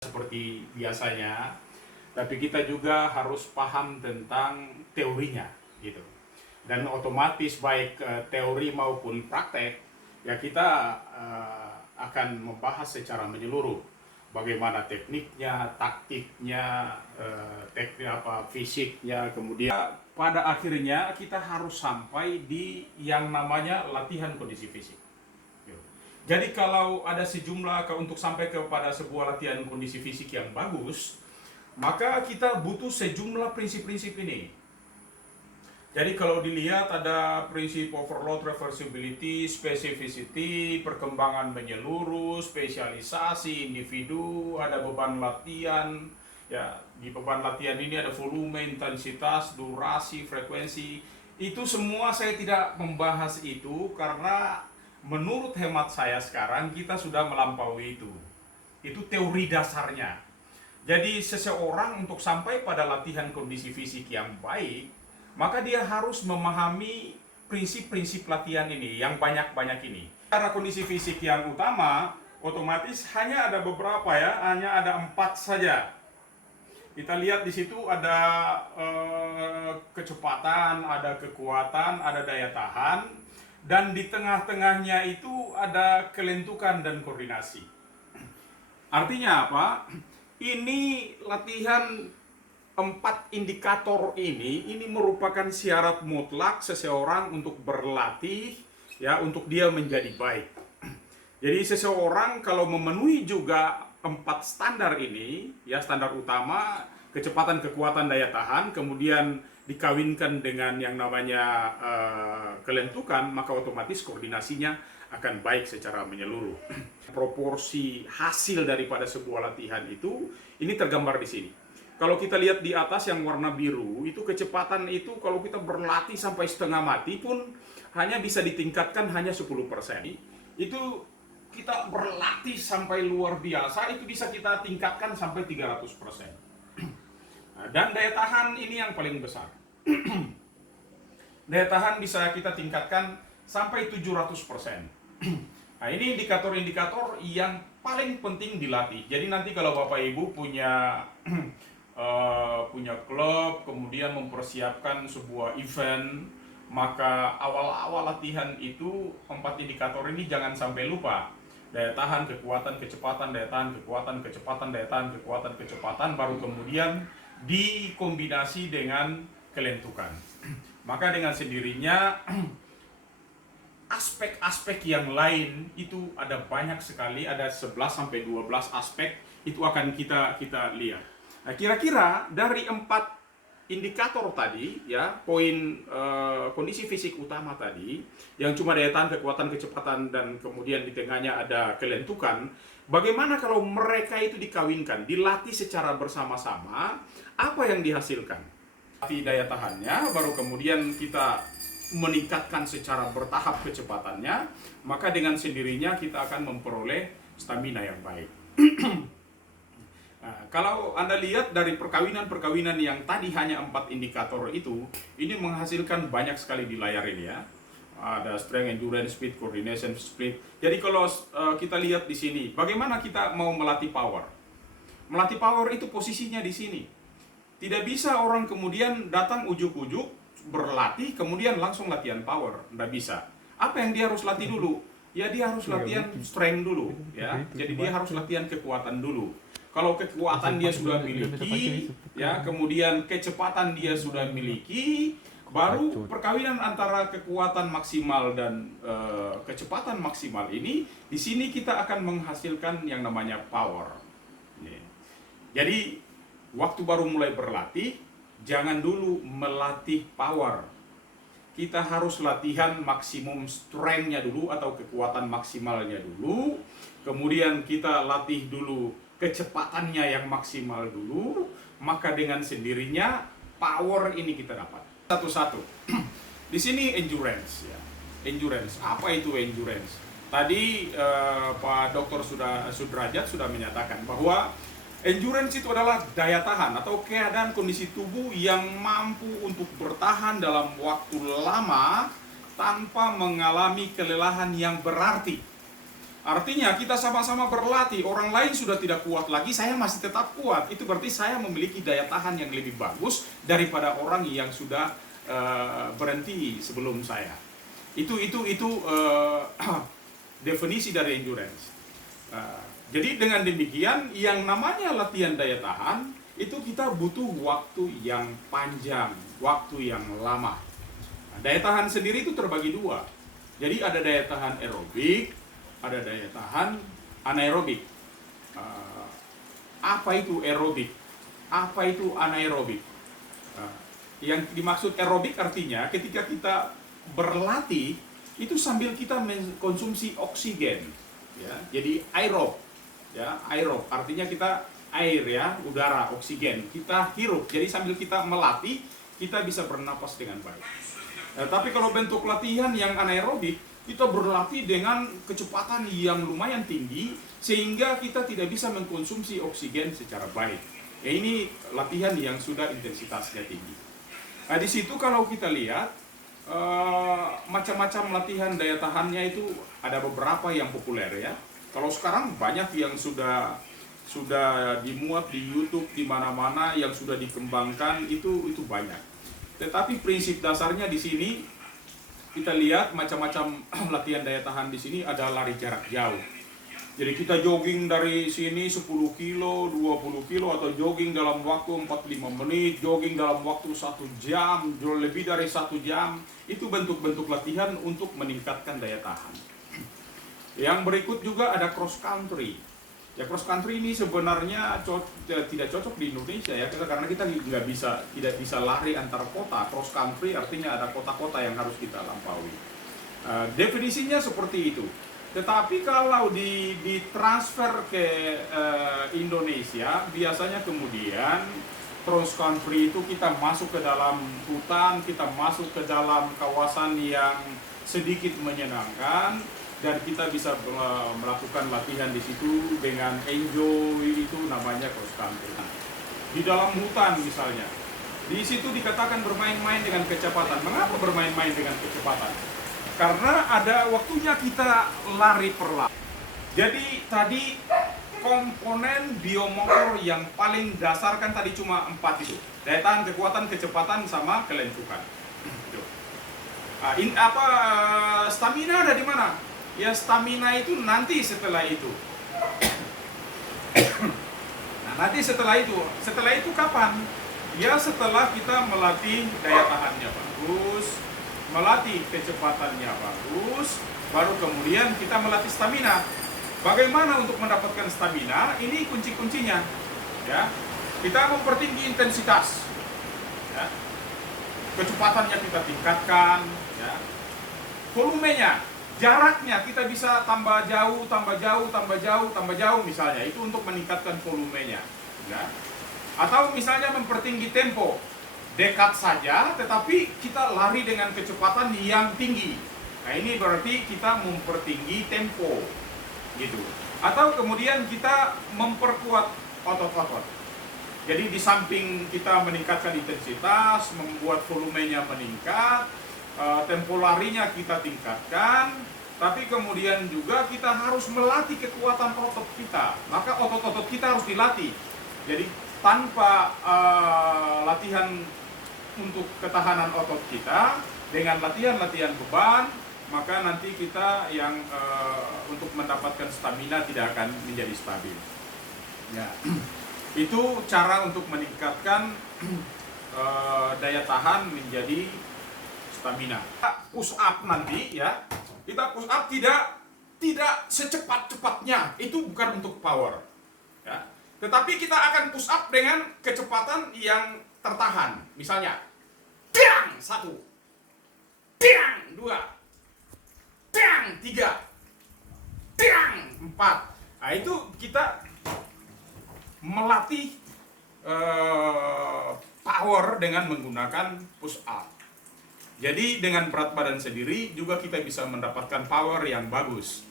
seperti biasanya, tapi kita juga harus paham tentang teorinya gitu. Dan otomatis baik teori maupun praktek, ya kita akan membahas secara menyeluruh bagaimana tekniknya, taktiknya, fisiknya, kemudian pada akhirnya kita harus sampai di yang namanya latihan kondisi fisik. Jadi kalau ada sejumlah untuk sampai kepada sebuah latihan kondisi fisik yang bagus, maka kita butuh sejumlah prinsip-prinsip ini. Jadi kalau dilihat ada prinsip overload, reversibility, specificity, perkembangan menyeluruh, spesialisasi individu, ada beban latihan. Ya, di beban latihan ini ada volume, intensitas, durasi, frekuensi. Itu semua saya tidak membahas itu karena menurut hemat saya sekarang kita sudah melampaui itu. Itu teori dasarnya. Jadi seseorang untuk sampai pada latihan kondisi fisik yang baik, maka dia harus memahami prinsip-prinsip latihan ini, yang banyak-banyak ini. Cara kondisi fisik yang utama, otomatis hanya ada beberapa ya, hanya ada 4 saja. Kita lihat di situ ada kecepatan, ada kekuatan, ada daya tahan, dan di tengah-tengahnya itu ada kelentukan dan koordinasi. Artinya apa? Ini latihan 4 indikator ini merupakan syarat mutlak seseorang untuk berlatih, ya, untuk dia menjadi baik. Jadi seseorang kalau memenuhi juga 4 standar ini, ya, standar utama, kecepatan, kekuatan, daya tahan, kemudian dikawinkan dengan yang namanya kelentukan, maka otomatis koordinasinya akan baik secara menyeluruh. Proporsi hasil daripada sebuah latihan itu, ini tergambar di sini. Kalau kita lihat di atas yang warna biru, itu kecepatan itu kalau kita berlatih sampai setengah mati pun hanya bisa ditingkatkan hanya 10%. Itu kita berlatih sampai luar biasa, itu bisa kita tingkatkan sampai 300%. Dan daya tahan ini yang paling besar. Daya tahan bisa kita tingkatkan sampai 700%. Nah, ini indikator-indikator yang paling penting dilatih. Jadi nanti kalau Bapak Ibu punya klub, kemudian mempersiapkan sebuah event, maka awal-awal latihan itu 4 indikator ini jangan sampai lupa. Daya tahan, kekuatan, kecepatan, daya tahan, kekuatan, kecepatan, daya tahan, kekuatan, kecepatan, baru kemudian dikombinasi dengan kelentukan. Maka dengan sendirinya aspek-aspek yang lain itu ada banyak sekali, ada 11-12 aspek itu akan kita lihat. Nah, kira-kira dari 4 indikator tadi, ya, poin kondisi fisik utama tadi, yang cuma daya tahan, kekuatan, kecepatan, dan kemudian di tengahnya ada kelentukan, bagaimana kalau mereka itu dikawinkan, dilatih secara bersama-sama, apa yang dihasilkan? Latih daya tahannya, baru kemudian kita meningkatkan secara bertahap kecepatannya, maka dengan sendirinya kita akan memperoleh stamina yang baik. Nah, kalau Anda lihat dari perkawinan-perkawinan yang tadi hanya 4 indikator itu, ini menghasilkan banyak sekali di layar ini ya. Ada strength, endurance, speed, coordination, split. Jadi kalau kita lihat di sini, bagaimana kita mau melatih power? Melatih power itu posisinya di sini. Tidak bisa orang kemudian datang ujuk-ujuk berlatih kemudian langsung latihan power, tidak bisa. Apa yang dia harus latih dulu? Ya dia harus latihan strength dulu, ya. Jadi dia harus latihan kekuatan dulu. Kalau kekuatan dia sudah miliki, ya, kemudian kecepatan dia sudah miliki, baru perkawinan antara kekuatan maksimal dan kecepatan maksimal ini, di sini kita akan menghasilkan yang namanya power. Jadi waktu baru mulai berlatih, jangan dulu melatih power. Kita harus latihan maksimum strength-nya dulu atau kekuatan maksimalnya dulu. Kemudian kita latih dulu kecepatannya yang maksimal dulu. Maka dengan sendirinya power ini kita dapat. Satu-satu. Di sini endurance ya. Endurance. Apa itu endurance? Tadi Pak Dr. Sudrajat sudah menyatakan bahwa endurance itu adalah daya tahan atau keadaan kondisi tubuh yang mampu untuk bertahan dalam waktu lama tanpa mengalami kelelahan yang berarti. Artinya kita sama-sama berlatih, orang lain sudah tidak kuat lagi, saya masih tetap kuat. Itu berarti saya memiliki daya tahan yang lebih bagus daripada orang yang sudah berhenti sebelum saya. Itu definisi dari endurance. Jadi dengan demikian, yang namanya latihan daya tahan itu kita butuh waktu yang panjang, waktu yang lama. Daya tahan sendiri itu terbagi dua. Jadi ada daya tahan aerobik, ada daya tahan anaerobik. Apa itu aerobik? Apa itu anaerobik? Yang dimaksud aerobik artinya ketika kita berlatih itu sambil kita mengkonsumsi oksigen, ya. Jadi aerob, ya, aerob artinya kita air, ya, udara, oksigen kita hirup. Jadi sambil kita melatih kita bisa bernapas dengan baik. Tapi kalau bentuk latihan yang anaerobik, kita berlatih dengan kecepatan yang lumayan tinggi sehingga kita tidak bisa mengkonsumsi oksigen secara baik. Ini latihan yang sudah intensitasnya tinggi. Nah, di situ kalau kita lihat macam-macam latihan daya tahannya itu ada beberapa yang populer, ya. Kalau sekarang banyak yang sudah dimuat di YouTube di mana-mana, yang sudah dikembangkan itu banyak. Tetapi prinsip dasarnya di sini kita lihat macam-macam latihan daya tahan di sini ada lari jarak jauh. Jadi kita jogging dari sini 10 kilo, 20 kilo, atau jogging dalam waktu 45 menit, jogging dalam waktu 1 jam, lebih dari 1 jam. Itu bentuk-bentuk latihan untuk meningkatkan daya tahan. Yang berikut juga ada cross country. Ya, cross country ini sebenarnya tidak cocok di Indonesia, ya, karena kita tidak bisa lari antar kota. Cross country artinya ada kota-kota yang harus kita lampaui. Definisinya seperti itu. Tetapi kalau ditransfer ke Indonesia, biasanya kemudian cross country itu kita masuk ke dalam hutan, kita masuk ke dalam kawasan yang sedikit menyenangkan, dan kita bisa melakukan latihan di situ dengan enjoy, itu namanya cross country. Di dalam hutan misalnya, di situ dikatakan bermain-main dengan kecepatan. Mengapa bermain-main dengan kecepatan? Karena ada waktunya kita lari perlahan. Jadi tadi komponen biomotor yang paling dasar kan tadi cuma 4 itu. Daya tahan, kekuatan, kecepatan, sama kelentukan. Stamina ada di mana? Ya, stamina itu nanti setelah itu. Nah, nanti setelah itu kapan? Ya, setelah kita melatih daya tahannya bagus, melatih kecepatannya bagus, baru kemudian kita melatih stamina. Bagaimana untuk mendapatkan stamina? Ini kunci-kuncinya, ya. Kita mempertinggi intensitas, ya. Kecepatannya kita tingkatkan, ya. Volumenya, jaraknya kita bisa tambah jauh misalnya. Itu untuk meningkatkan volumenya, ya. Atau misalnya mempertinggi tempo. Dekat saja, tetapi kita lari dengan kecepatan yang tinggi. Nah, ini berarti kita mempertinggi tempo, gitu. Atau kemudian kita memperkuat otot-otot. Jadi di samping kita meningkatkan intensitas, membuat volumenya meningkat, tempo larinya kita tingkatkan, tapi kemudian juga kita harus melatih kekuatan otot kita. Maka otot-otot kita harus dilatih. Jadi tanpa latihan untuk ketahanan otot kita, dengan latihan-latihan beban, maka nanti kita yang untuk mendapatkan stamina tidak akan menjadi stabil. Ya. Itu cara untuk meningkatkan daya tahan menjadi stamina. Push up nanti, ya, kita push up tidak secepat-cepatnya. Itu bukan untuk power, ya. Tetapi kita akan push up dengan kecepatan yang tertahan. Misalnya, tiang 1, tiang 2, tiang 3, tiang 4. Nah, itu kita melatih power dengan menggunakan push up. Jadi dengan berat badan sendiri juga kita bisa mendapatkan power yang bagus.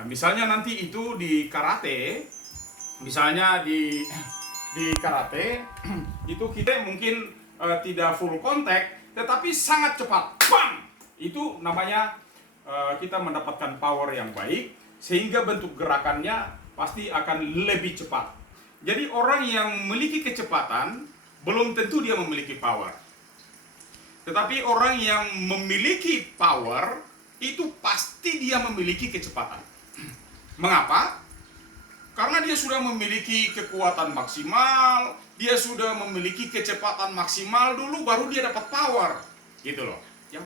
Nah, misalnya nanti itu di karate, misalnya di karate itu kita mungkin tidak full contact, tetapi sangat cepat, bang! Itu namanya kita mendapatkan power yang baik. sehingga bentuk gerakannya pasti akan lebih cepat. Jadi orang yang memiliki kecepatan belum tentu dia memiliki power. Tetapi orang yang memiliki power itu pasti dia memiliki kecepatan. Mengapa? Karena dia sudah memiliki kekuatan maksimal, dia sudah memiliki kecepatan maksimal dulu baru dia dapat power. Gitu loh.